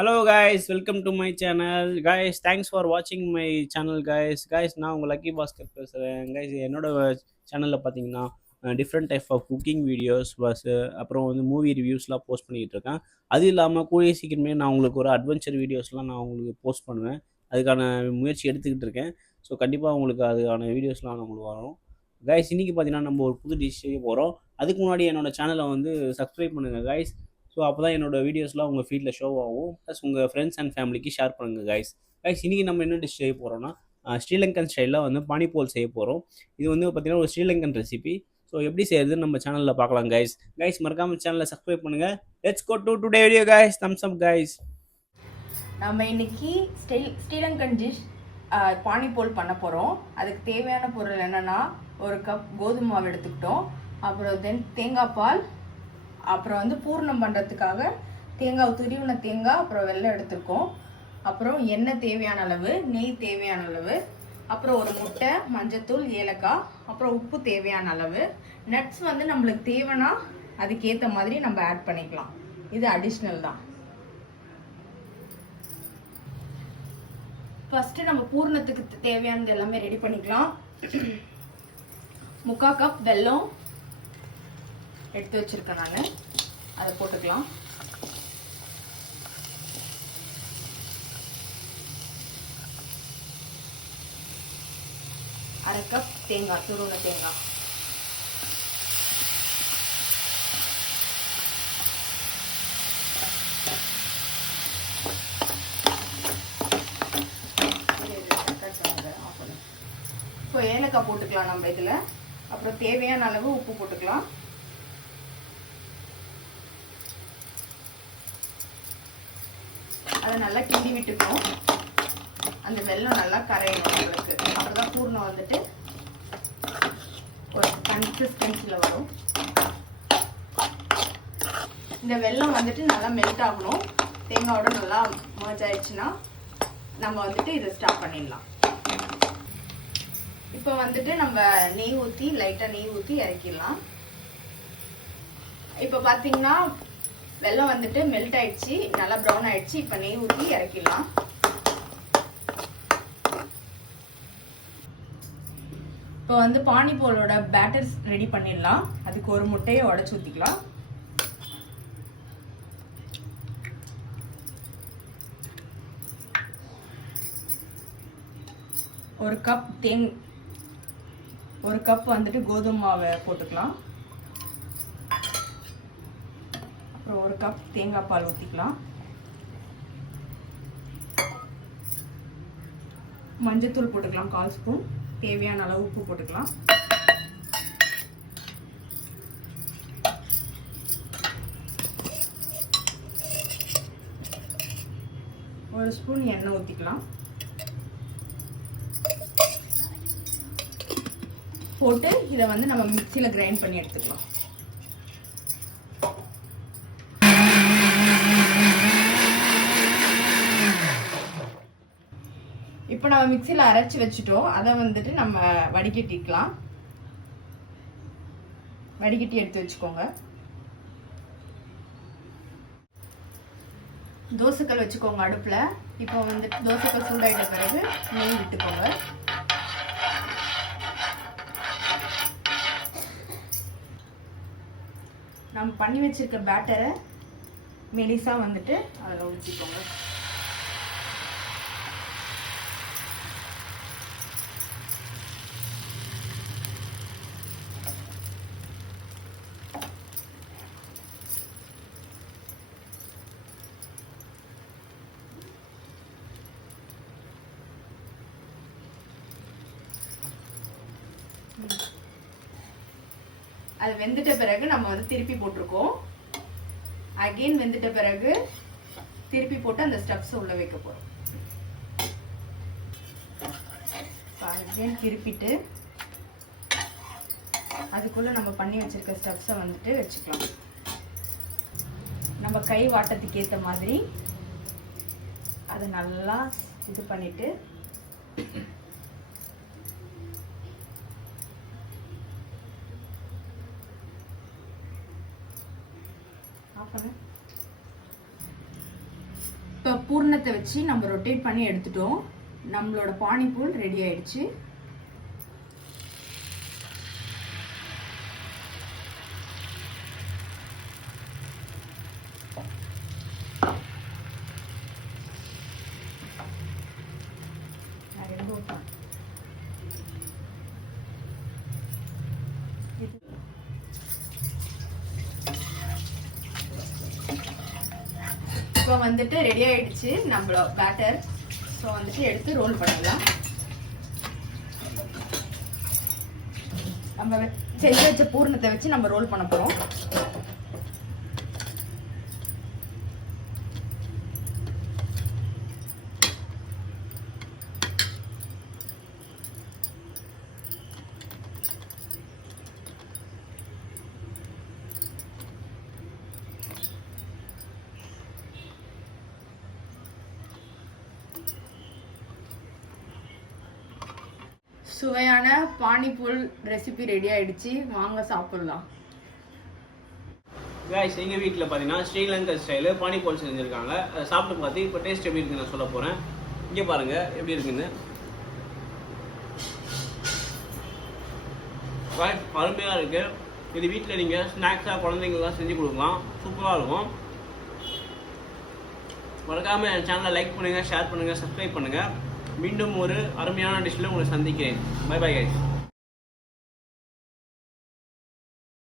Hello guys, welcome to my channel. Guys, thanks for watching my channel guys. Guys, நான் உங்கள் lucky Bhaskar பேசுகிறேன். guys என்னோட சேனலில் பார்த்தீங்கன்னா different type of cooking videos அப்புறம் வந்து மூவி ரிவ்யூஸ்லாம் போஸ்ட் பண்ணிக்கிட்டு இருக்கேன். அது இல்லாமல் கூடிய சீக்கிரமே நான் உங்களுக்கு ஒரு அட்வென்ச்சர் வீடியோஸ்லாம் நான் உங்களுக்கு போஸ்ட் பண்ணுவேன். அதுக்கான முயற்சி எடுத்துக்கிட்டு இருக்கேன். ஸோ கண்டிப்பாக உங்களுக்கு அதுக்கான வீடியோஸ்லாம் நம்மளுக்கு வரும். கைஸ் இன்றைக்கி பார்த்தீங்கன்னா நம்ம ஒரு புது டிஷ் செய்ய போகிறோம். அதுக்கு முன்னாடி என்னோட சேனலை வந்து சப்ஸ்கிரைப் பண்ணுங்கள் கைஸ். ஸோ அப்போ தான் என்னோட வீடியோஸ்லாம் உங்கள் ஃபீல்டில் ஷோ ஆகும். ப்ளஸ் உங்கள் ஃப்ரெண்ட்ஸ் அண்ட் ஃபேமிலிக்கு ஷேர் பண்ணுங்கள் கைஸ். கைஸ் இன்றைக்கி நம்ம என்ன டிஷ் செய்ய போகிறோம்னா ஸ்ரீலங்கன் ஸ்டைலில் வந்து பானிபோல் செய்ய போகிறோம். இது வந்து பார்த்திங்கன்னா ஒரு ஸ்ரீலங்கன் ரெசிபி. ஸோ எப்படி செய்யறதுன்னு நம்ம சேனலில் பார்க்கலாம் கைஸ். கைஸ் மறக்காமல் சேனலை சப்ஸ்கிரைப் பண்ணுங்கள். Let's go to today video guys. Thumbs up guys. நம்ம இன்னைக்கு ஸ்ரீலங்கன் டிஷ் பானிபோல் பண்ண போகிறோம். அதுக்கு தேவையான பொருள் என்னென்னா, ஒரு கப் கோதுமை மாவு எடுத்துக்கிட்டோம். அப்புறம் தேங்காய் பால், அப்புறம் வந்து பூர்ணம் பண்ணுறதுக்காக தேங்காய், துருவின தேங்காய், அப்புறம் வெல்லம் எடுத்துருக்கோம். அப்புறம் எண்ணெய் தேவையான அளவு, நெய் தேவையான அளவு, அப்புறம் ஒரு முட்டை, மஞ்சத்தூள், ஏலக்காய், அப்புறம் உப்பு தேவையான அளவு. நட்ஸ் வந்து நம்மளுக்கு தேவைன்னா அதுக்கேற்ற மாதிரி நம்ம ஆட் பண்ணிக்கலாம். இது அடிஷ்னல் தான். ஃபர்ஸ்ட் நம்ம பூர்ணத்துக்கு தேவையானது எல்லாமே ரெடி பண்ணிக்கலாம். 3/4 கப் வெல்லம் எடுத்து வச்சிருக்கேன் நான், அதை போட்டுக்கலாம். அரை கப் தேங்காய், துருவன தேங்காய். இப்போ ஏலக்காய் போட்டுக்கலாம் நம்ம இதில். அப்புறம் தேவையான அளவு உப்பு போட்டுக்கலாம். அதை நல்லா கிண்டி விட்டுக்கணும். அந்த வெல்லம் நல்லா கரையணும் நம்மளுக்கு. அப்பதான் பூர்ணம் வந்துட்டு ஒரு கன்சிஸ்டன்சியில் வரும். இந்த வெல்லம் வந்துட்டு நல்லா மெல்ட் ஆகணும். தேங்காயோட நல்லா மர்ஜ் ஆயிடுச்சுன்னா நம்ம வந்துட்டு இதை ஸ்டார்ட் பண்ணிடலாம். இப்போ வந்துட்டு நம்ம நெய் ஊற்றி, லைட்டாக நெய் ஊற்றி இறக்கிடலாம். இப்போ பார்த்தீங்கன்னா வெல்லம் வந்துட்டு மெல்ட் ஆயிடுச்சு, நல்லா ப்ரௌன் ஆயிடுச்சு. இப்போ நெய் ஊற்றி இறக்கிடலாம். இப்போ வந்து பானிபோலோட பேட்டர்ஸ் ரெடி பண்ணிடலாம். அதுக்கு ஒரு முட்டையை உடைச்சு ஊற்றிக்கலாம். ஒரு கப் வந்துட்டு கோதுமை மாவை போட்டுக்கலாம். அப்புறம் ஒரு கப் தேங்காய் பால் ஊற்றிக்கலாம். மஞ்சத்தூள் போட்டுக்கலாம் 1/4 ஸ்பூன். தேவையான அளவு உப்பு போட்டுக்கலாம். ஒரு ஸ்பூன் எண்ணெய் ஊற்றிக்கலாம். போட்டு இதை வந்து நம்ம மிக்சியில் கிரைண்ட் பண்ணி எடுத்துக்கலாம். இப்போ நம்ம மிக்சியில் அரைச்சி வச்சுட்டோம். அதை வந்துட்டு நம்ம வடிகட்டிக்கலாம். வடிகட்டி எடுத்து வச்சுக்கோங்க. தோசைக்கல் வச்சுக்கோங்க அடுப்பில். இப்போ வந்துட்டு தோசைக்கல் சூடாயிட்ட பிறகு நெய் விட்டுக்கோங்க. நம்ம பண்ணி வச்சிருக்க பேட்டரை மெலிசா வந்துட்டு அதில் ஊற்றிக்கோங்க. அது வெந்துட்ட பிறகு நம்ம வந்து திருப்பி போட்டிருக்கோம். அகைன் வெந்துட்ட பிறகு திருப்பி போட்டு அந்த ஸ்டஃப்ஸ் உள்ள வைக்க போறோம். அகைன் திருப்பிட்டு அதுக்குள்ள நம்ம பண்ணி வச்சிருக்க ஸ்டஃப்ஸை வந்துட்டு வச்சுக்கலாம். நம்ம கை வாட்டத்துக்கு ஏற்ற மாதிரி அதை நல்லா இது பண்ணிட்டு இப்போ பூர்ணத்தை வச்சு நம்ம ரொட்டேட் பண்ணி எடுத்துட்டோம். நம்மளோட பானிபூல் ரெடி ஆயிடுச்சு. இப்போ வந்துட்டு ரெடி ஆயிடுச்சு நம்மளோட பேட்டர். ஸோ வந்துட்டு எடுத்து ரோல் பண்ணிடலாம். நம்ம செஞ்சு வச்ச பூர்ணத்தை வச்சு நம்ம ரோல் பண்ண போறோம். சுவையான பானிபூல் ரெசிபி ரெடி ஆயிடுச்சு. வாங்க சாப்பிடலாம். கைஸ் எங்கள் வீட்டில் பார்த்தீங்கன்னா ஸ்ரீலங்கா ஸ்டைலு பானிபூல் செஞ்சுருக்காங்க. அதை சாப்பிட்டு பார்த்து இப்போ டேஸ்ட் எப்படி இருக்குன்னு நான் சொல்ல போகிறேன். இங்கே பாருங்கள் எப்படி இருக்குன்னு. அருமையாக இருக்குது. இது வீட்டில் நீங்கள் ஸ்நாக்ஸாக குழந்தைங்களாம் செஞ்சு கொடுக்கலாம். சூப்பராக இருக்கும். மறக்காமல் என் சேனலை லைக் பண்ணுங்கள், ஷேர் பண்ணுங்கள், சப்ஸ்கிரைப் பண்ணுங்கள். மீண்டும் ஒரு அருமையான டிஷ்ஷில் உங்களை சந்திக்கிறேன். Bye bye guys.